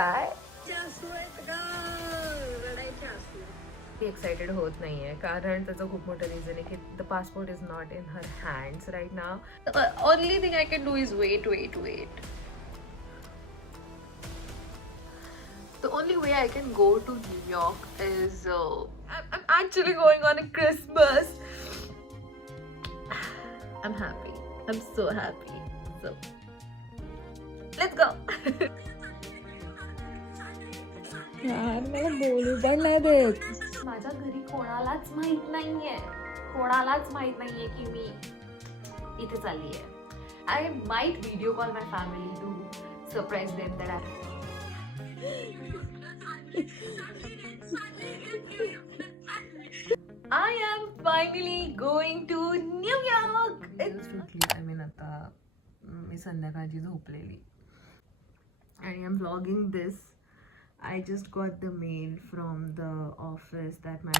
cry? Excited होत नाहीये कारण त्याचं खूप मोठं रिझन आहे की the passport is not in her hands right now. Only thing I can do is wait. The only way I can go to New York is I'm actually going on a Christmas. I'm happy. I'm so happy. So let's go. यार मला बोलू पण नाही देत. माझ्या घरी कोणालाच माहित नाहीये की मी इथे चालली आहे. I might video call my family to surprise them that I am finally going to New York. I mean आता मी संध्याकाळची झोपलेली आणि I'm vlogging this. I just got the mail from the office that my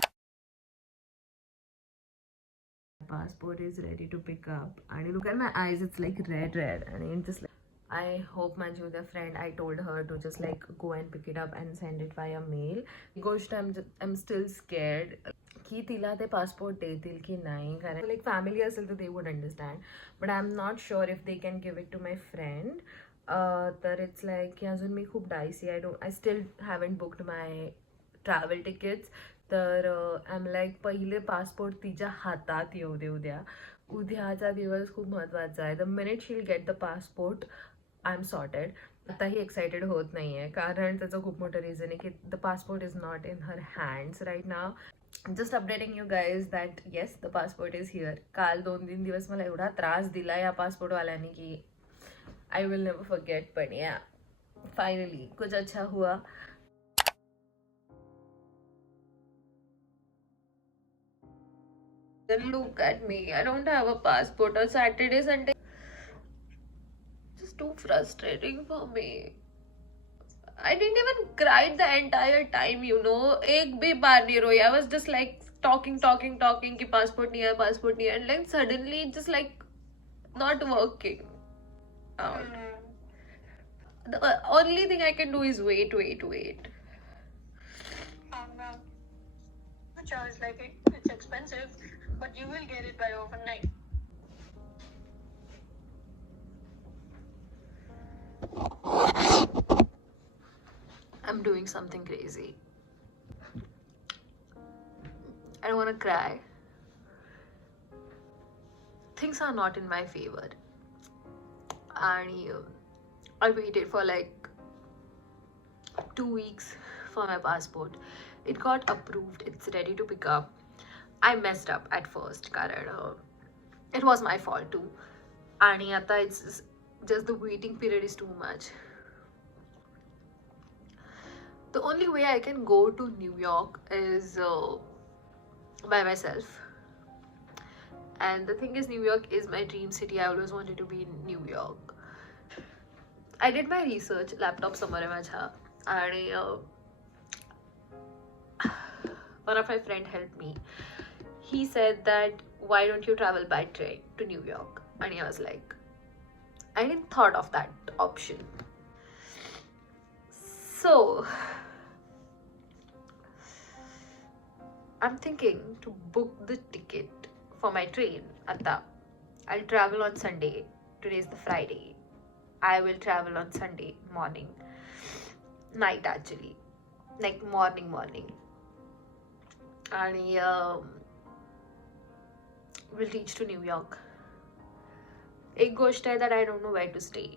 passport is ready to pick up. And look at my eyes, it's like red. And it's just like, I hope my Julia friend, I told her to just like go and pick it up and send it via mail. Gosh, I'm still scared. की तिला ते passport देतील की नाही कारण like family असेल तर they would understand but I am not sure if they can give it to my friend. तर इट्स लाईक की अजून मी खूप dicey I still haven't booked my travel tickets. तर आय एम लाईक पहिले passport तिच्या हातात येऊ दे. उद्याचा दिवस खूप महत्त्वाचा आहे. The minute she'll get the passport I am sorted. आताही एक्साइटेड होत नाही आहे कारण त्याचं खूप मोठं रिझन आहे की the passport is not in her hands right now. Just updating you guys that yes the passport is here. काल 2-3 दिवस मला एवढा त्रास दिला या पासपोर्टवाल्याने की I will never forget. But yeah, finally, कुछ अच्छा हुआ. Then look at me. I don't have a passport. On Saturday, Sunday, just too frustrating for me. I didn't even cry the entire time. एक भी बार नहीं रोई. I was just like talking कि passport नहीं है, and like suddenly it's just like not working out. The only thing I can do is wait. The charge like it's expensive, but you will get it by overnight. I'm doing something crazy. I don't want to cry. Things are not in my favor. And I waited for like 2 weeks for my passport. It got approved. It's ready to pick up. I messed up at first. It was my fault too. And it's just the waiting period is too much. The only way I can go to New York is by myself. And the thing is, New York is my dream city. I always wanted to be in New York. I did my research. Laptop somewhere in my and one of my friend helped me. He said that why don't you travel by train to New York? And I was like, I didn't thought of that option. So I'm thinking to book the ticket for my train. I'll travel on Sunday. Today's the Friday. I will travel on Sunday morning. Night actually. Like morning. And we'll reach to New York. एक गोष्ट है that I don't know where to stay.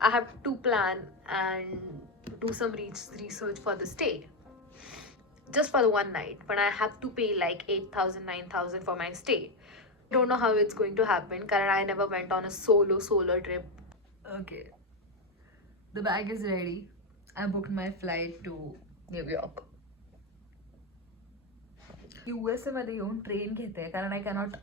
I have to plan and do some research for the stay. Just for the one night. But I have to pay like 8,000, 9,000 for my stay. Don't know how it's going to happen because I never went on a solo trip. Okay. The bag is ready. I booked my flight to New York. USA मध्ये येऊन train घेते कारण I cannot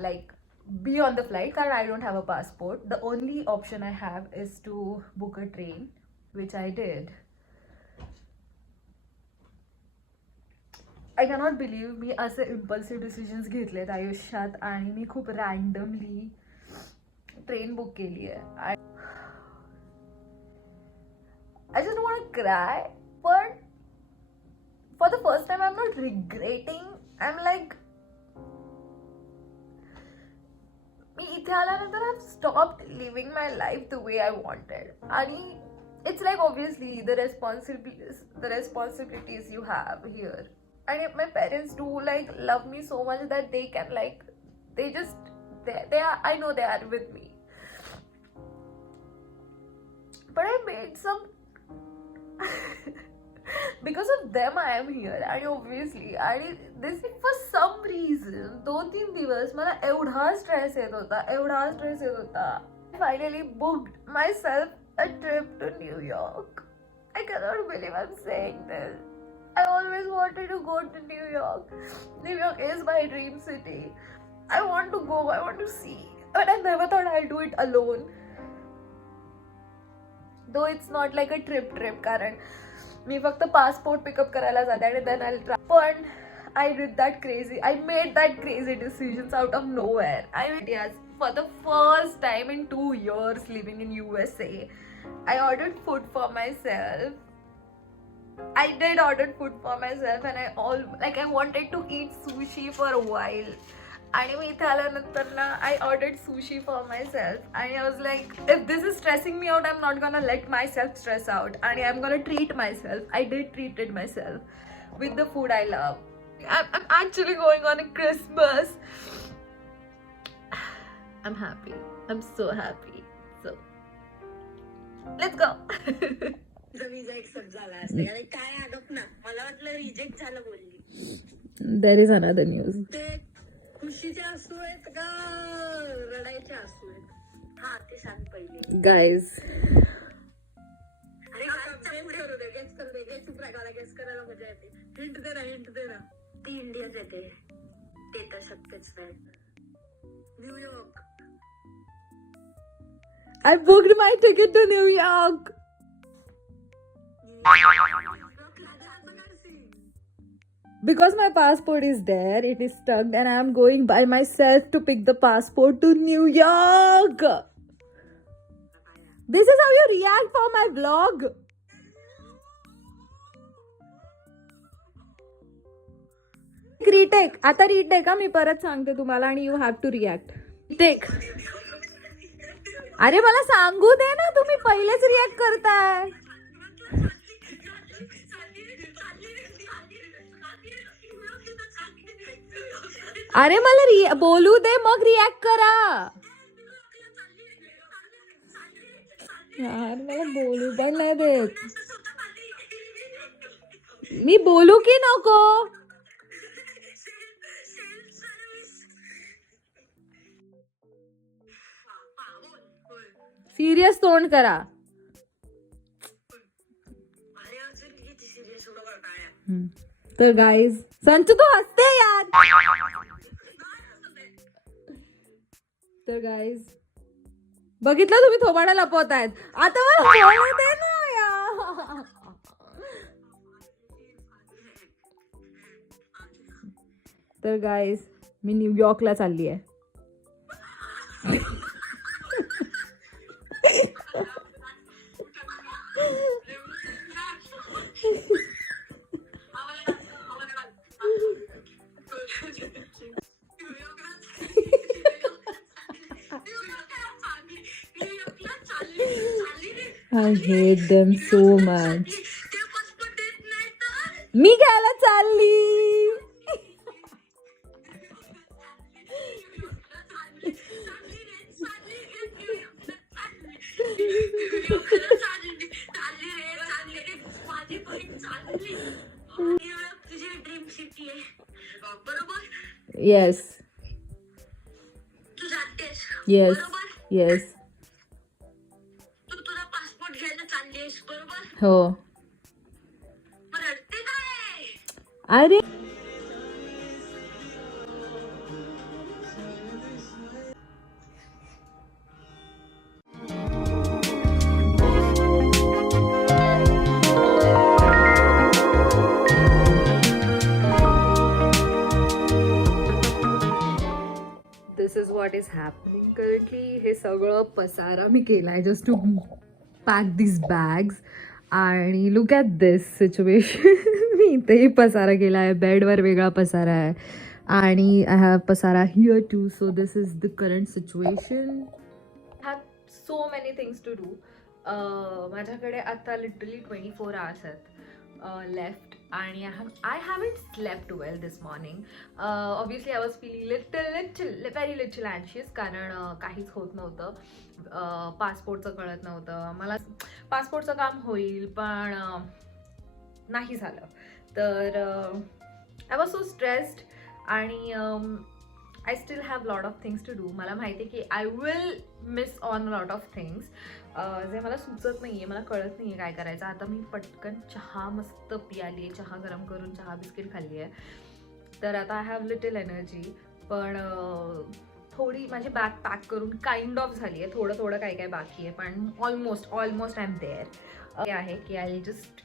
like be on the flight because I don't have a passport. The only option I have is to book a train, which I did. I cannot believe मी असे impulsive decisions घेतलेत आयुष्यात आणि मी खूप randomly train book केली आहे. I just don't want to cry, but for the first time I'm not regretting. I'm like, मी इथे आल्यानंतर I've stopped living my life the way I wanted. आणि it's like obviously the responsibilities you have here. And if my parents do like love me so much that they can like, they are, I know they are with me. But I made some because of them I am here. And obviously, and this for some reason 2-3 दिवस मला एवढा stress येत होता. I finally booked myself a trip to New York. I cannot believe I'm saying this. I always wanted to go to New York. New York is my dream city. I want to go, I want to see. But I never thought I'll do it alone. Though it's not like a trip कारण मी फक्त passport pick up करायला जाते आणि then I'll try. पण I made that crazy decisions out of nowhere. I mean, yes, for the first time in 2 years living in USA, I ordered food for myself. I did order food for myself and I wanted to eat sushi for a while. आणि मी इथे आल्यानंतर ना I ordered sushi for myself and I was like, if this is stressing me out, I'm not gonna let myself stress out and I'm gonna treat myself. I did treated myself with the food I love. I'm actually going on a Christmas. I'm happy. I'm so happy. So let's go. Visa accept झाला असते आणि काय अडप ना मला वाटलं reject झालं बोलली. There is another news. ते खुशीचे असू आहेत का रडायचे असू आहेत? हा ते सांग पहिले. Guys, अरे करू दे गेस चुप राहायला गेस करायला मजा येते. हिंट दे ना ती इंडियाच येते ते तर शक्यच नाही. New York. I booked my ticket to New York. Because my passport is there, it is stuck, and I am going by myself to pick the passport to New York. This is how you react for my vlog. Retake. आता retake हा मी परत सांगते तुम्हाला आणि you have to react. Take. अरे मला सांगू दे ना, तुम्ही पहिलेच रिॲक्ट करताय. अरे मला बोलू दे मग रिॲक्ट करा. यार मला बोलू पण नाही देत. मी बोलू की नको? सिरियस तोंड करा. तर गाईज संचू तू हसते यार. तर गाईज बघितलं तुम्ही थोबाडा लपवतायत. आता मला बोलू दे ना यार. तर गाईज मी न्यूयॉर्कला चालली आहे. I hate them so much. मी घ्यायला चालली. ड्रीम सिटी आहे बरोबर. Yes. तू जातेस Yes. बरोबर. Yes. तू तुझा पासपोर्ट घ्यायला चाललीस बरोबर. हो. मग रडते काय? अरे This is what is happening currently. हे सगळं पसारा मी केलाय just to pack these bags. आणि लुक ॲट दिस सिच्युएशन. मी इथेही पसारा केला आहे, बेडवर वेगळा पसारा आहे आणि आय हॅव पसारा here too. So this is the current situation. Have so many things to do. माझ्याकडे आता लिटरली 24 hours आहेत लेफ्ट आणि I haven't slept well this morning. Obviously I was feeling very little अँशियस कारण काहीच होत नव्हतं. पासपोर्टचं कळत नव्हतं मला. पासपोर्टचं काम होईल पण नाही झालं. तर आय वॉज सो स्ट्रेस्ड आणि I still have lot of things to do. मला माहिती आहे की I will miss on lot of things जे मला सुचत नाही आहे, मला कळत नाही आहे काय करायचं. आता मी पटकन चहा मस्त पियाली आहे, चहा गरम करून चहा बिस्किट खाल्ली आहे. तर आता आय हॅव लिटल एनर्जी. पण थोडी माझी बॅग पॅक करून काइंड ऑफ झाली आहे. थोडं थोडं काय काय बाकी आहे पण ऑलमोस्ट आय एम देअर. आहे की I just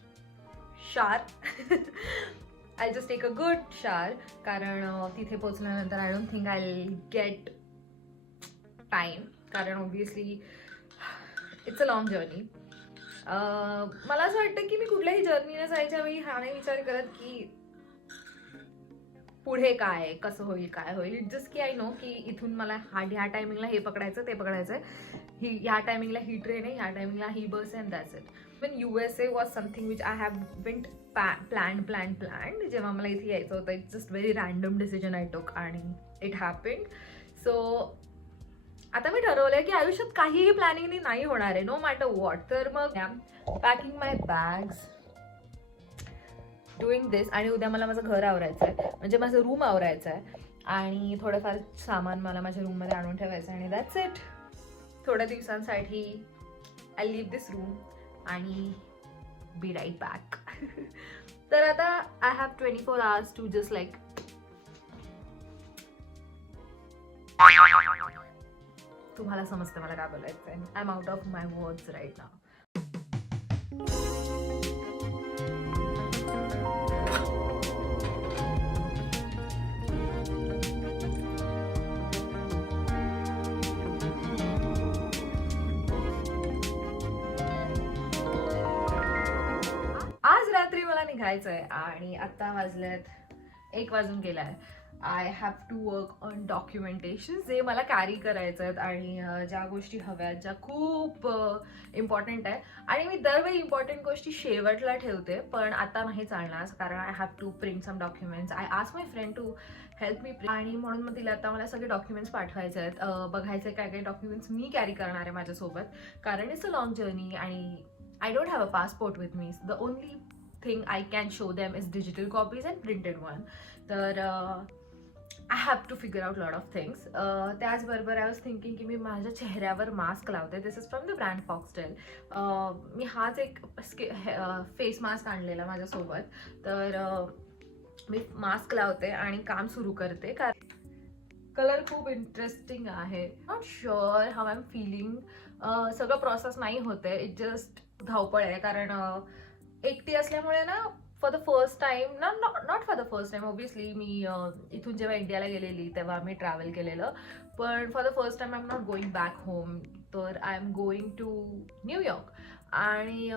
shower I just take a good shower कारण तिथे पोचल्यानंतर I don't think I get time कारण obviously it's a long journey. मला असं वाटतं की मी कुठल्याही जर्नीला जायच्या वेळी हा नाही विचार करत की पुढे काय कसं होईल काय होईल. इट जस्ट की आय नो की इथून मला ह्या टायमिंगला हे पकडायचं ते पकडायचं आहे, ह्या टायमिंगला ही ट्रेन आहे, ह्या टायमिंगला ही बस आहे, अँड दॅट्स इट. पण USA was something which I have been planned. जेव्हा मला इथे यायचं होतं it's just very random decision I took आणि इट हॅपेंड. सो आता मी ठरवलंय की आयुष्यात काहीही प्लॅनिंगनी नाही होणार आहे, नो मॅटर वॉट. तर मग पॅकिंग माय बॅग्स, डुईंग दिस. आणि उद्या मला माझं घर आवरायचं आहे, म्हणजे माझं रूम आवरायचं आहे आणि थोडंफार सामान मला माझ्या रूममध्ये आणून ठेवायचं आहे आणि दॅट्स इट. थोड्या दिवसांसाठी आय लिव्ह दिस रूम आणि बी राईट बॅक. तर आता I have 24 hours to just like तुम्हाला समजतं मला काय बोलायचं आहे. I am out of my words right now. आज रात्री मला निघायचं आहे आणि आता वाजल्यात 1 वाजून गेलाय. I have to work on documentation जे मला कॅरी करायचं आहेत आणि ज्या गोष्टी हव्यात ज्या खूप इम्पॉर्टंट आहे. आणि मी दरवेळी इम्पॉर्टंट गोष्टी शेवटला ठेवते पण आता नाही चालणार कारण I have to print some documents. I ask my friend to help me आणि म्हणून मग तिला आता मला सगळे डॉक्युमेंट्स पाठवायचे आहेत. बघायचे काय काय डॉक्युमेंट्स मी कॅरी करणार आहे माझ्यासोबत कारण इट्स अ लॉंग जर्नी आणि I don't have a passport with me. The only thing I can show them is digital copies and printed one. तर I have to figure out lot of things. त्याचबरोबर I was thinking की मी माझ्या चेहऱ्यावर mask लावते. This is from the brand Foxtel. मी हाच एक face mask आणलेला माझ्यासोबत. तर मी मास्क लावते आणि काम सुरू करते कारण कलर खूप इंटरेस्टिंग आहे. Not sure how I am feeling. सगळं प्रोसेस नाही होते. इट जस्ट धावपळ आहे कारण एकटी असल्यामुळे ना for the first time not for the first time obviously मी इथून जेव्हा इंडियाला गेलेली तेव्हा मी ट्रॅव्हल केलेलं पण for the first time I am not going back home. तर I am going to New York आणि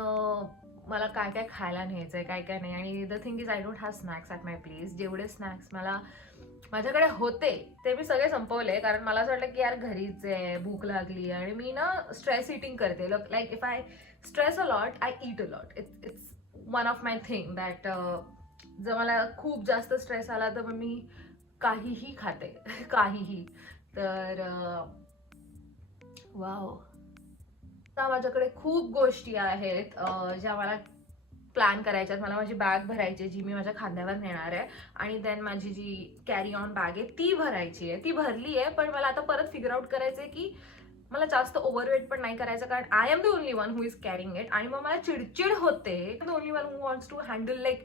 मला काय काय खायला न्यायचं आहे काय काय नाही. आणि the thing is I don't have snacks at my place. जेवढे स्नॅक्स माझ्याकडे होते ते मी सगळे संपवले कारण मला असं वाटलं की यार घरीच आहे भूक लागली आणि मी ना स्ट्रेस इटिंग करते. Like if I stress a lot I eat a lot. It's one of my thing that जर मला खूप जास्त स्ट्रेस आला तर मग मी काहीही खाते काहीही. तर वाव माझ्याकडे खूप गोष्टी आहेत ज्या मला प्लॅन करायच्यात. मला माझी बॅग भरायची जी मी माझ्या खांद्यावर नेणार आहे आणि देन माझी जी कॅरी ऑन बॅग आहे ती भरायची आहे. ती भरली आहे पण मला आता परत फिगर आउट करायचं आहे की मला जास्त ओव्हरवेट पण नाही करायचं कारण I am the only one who is carrying it. आणि मग मला चिडचिड होते. The only one who wants to handle like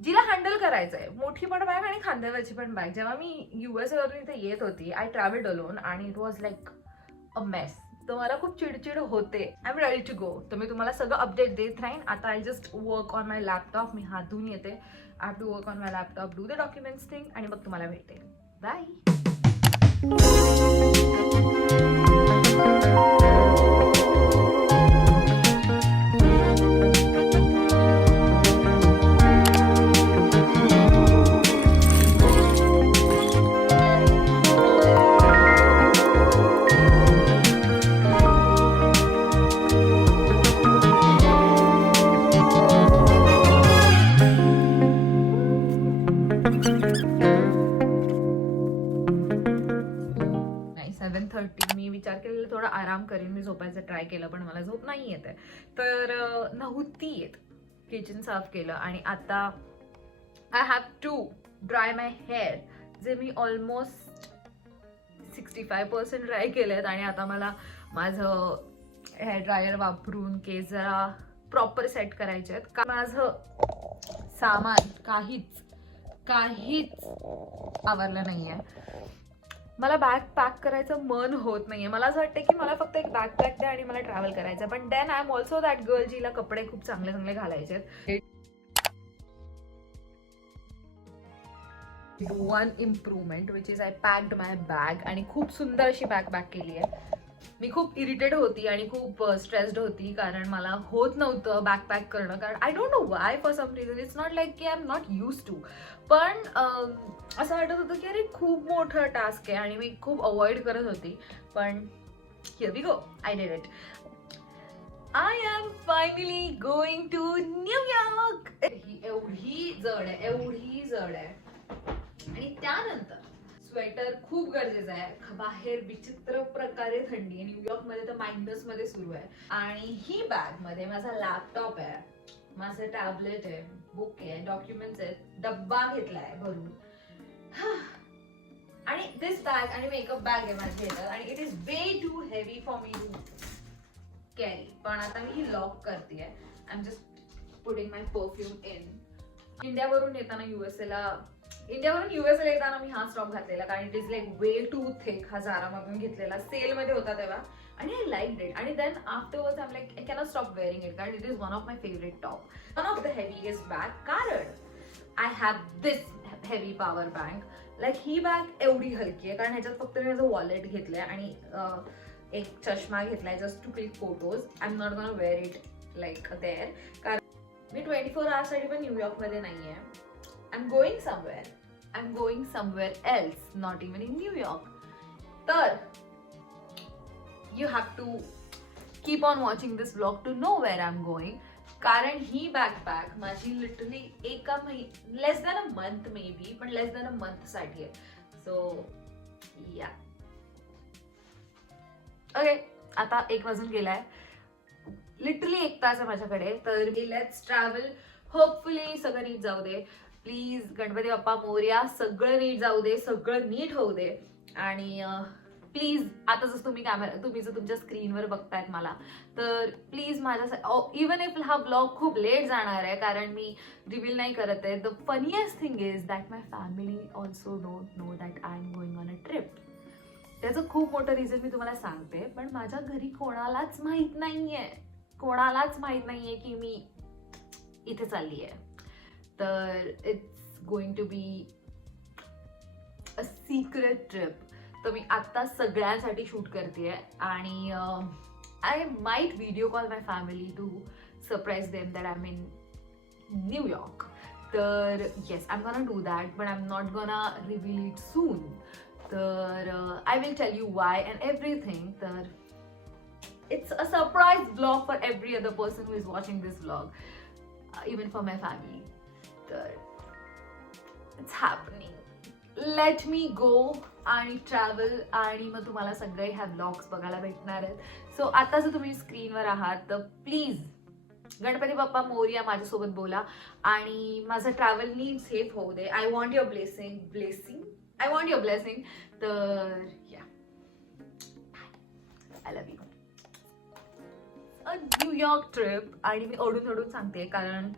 जिला हँडल करायचं आहे मोठी पण बॅग आणि खांद्यावरची पण बॅग. जेव्हा मी USA वरून इथे येत होती आय ट्रॅव्हल्ड अलोन आणि it was like a mess. तर मला खूप चिडचिड होते. I am ready to go. तर मी तुम्हाला सगळं अपडेट देत राहीन. आता I just work on my laptop. मी हात धुवून येते. I have to work on my laptop do the documents thing आणि मग तुम्हाला भेटेल. बाय. 7:30. मी विचार केलेला थोडा आराम करीन, मी झोपायचं ट्राय केलं पण मला झोप नाही येते, तर नव्हती येत. किचन साफ केलं आणि आता I have to dry my hair, जे मी ऑलमोस्ट 65% ड्राय केलेत. आणि आता मला माझं हेअर ड्रायर वापरून केस जरा प्रॉपर सेट करायचे आहेत. का माझं सामान काहीच आवरलं नाहीये. मला बॅग पॅक करायचं मन होत नाहीये. मला असं वाटतं की मला फक्त एक बॅग पॅक द्या आणि मला ट्रॅव्हल करायचं. पण then I am also that girl जिला कपडे खूप चांगले चांगले घालायचे आहेत. One improvement which is I packed my bag, आणि खूप सुंदर अशी बॅग पॅक केली आहे. मी खूप इरिटेट होती आणि खूप स्ट्रेस्ड होती कारण मला होत नव्हतं बॅग पॅक करणं. कारण I don't know why, for some reason it's not like की I am not use to. पण असं वाटत होतं की अरे खूप मोठं टास्क आहे आणि मी खूप अवॉइड करत होती. पण here we go, I did it. I am finally going to New York. ही एवढी जड आहे आणि त्यानंतर स्वेटर खूप गरजेचं आहे. बाहेर विचित्र प्रकारे थंडी आहे. न्यूयॉर्क मध्ये तर -मध्ये सुरू आहे. आणि ही बॅग मध्ये माझा लॅपटॉप आहे, माझं टॅबलेट आहे, बुक आहे, डॉक्युमेंट्स आहेत, डब्बा घेतलाय भरून. आणि दिस बॅग आणि मेकअप बॅग आहे माझी ह्याच्यात, आणि it is way too heavy for me to carry. पण आता मी ही लॉक करते. I am just putting my perfume in. इंडियावरून युएसएला येताना मी हा स्टॉक घातलेला कारण it is like way too thick. हा Zara-मधून घेतलेला, सेलमध्ये होता तेव्हा, आणि आय लाईक्ड इट. आणि then afterwards I am like I cannot stop wearing it कारण it is one of my favourite top, one of the heaviest bag. कारण I have this heavy power bank. Like ही bag एवढी हलकी आहे कारण ह्याच्यात फक्त मी माझं वॉलेट घेतलंय आणि एक चष्मा घेतलाय just to click photos. I am not gonna wear it like there कारण मी 24 hours साठी पण न्यूयॉर्कमध्ये नाहीये. I'm going somewhere else, not even in New York. तर you have to keep on watching this vlog to know where I'm going. कारण ही backpack माझी literally less than a month may be, पण लेस than a month साठी आहे. So या okay, आता 1 वाजून गेलाय. लिटरली 1 तास आहे माझ्याकडे. तर लेट्स ट्रॅव्हल. होपफुली सगळं नीट जाऊ दे. प्लीज गणपती बाप्पा मोरया. सगळं नीट जाऊ दे, सगळं नीट होऊ दे. आणि प्लीज आता जसं तुम्ही जर तुमच्या स्क्रीनवर बघतायत मला, तर प्लीज माझ्या इवन इफ हा ब्लॉग खूप लेट जाणार आहे कारण मी रिव्हील नाही करत आहे. The funniest thing is that my family also don't know that I am going on a trip. त्याचं खूप मोठं रिझन मी तुम्हाला सांगते. पण माझ्या घरी कोणालाच माहित नाहीये की मी इथे चालली आहे. तर it's going to be a secret trip. तर मी आता सगळ्यांसाठी शूट करते आणि I might video call my family to surprise them that I am in New York. तर yes, I am gonna do that, but I am not gonna reveal it soon. तर I will tell you why and everything. तर it's a surprise vlog for every other person who is watching this vlog, even for my family. It's happening. Let me go आणि travel, आणि मग तुम्हाला सगळे ह्या vlogs बघायला भेटणार आहेत. सो आता जर तुम्ही स्क्रीनवर आहात तर प्लीज गणपती बाप्पा मोरया माझ्यासोबत बोला आणि माझं ट्रॅव्हल नीट सेफ होऊ दे. I want your blessing. तर या, I love you. New York trip. आणि मी ओढून सांगते कारण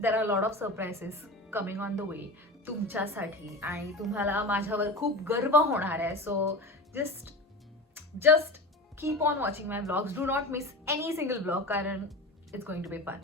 there are lot of surprises coming on the way तुमच्यासाठी, आणि तुम्हाला माझ्यावर खूप गर्व होणार आहे. So just keep on watching my vlogs. Do not miss any single vlog कारण it's going to be fun.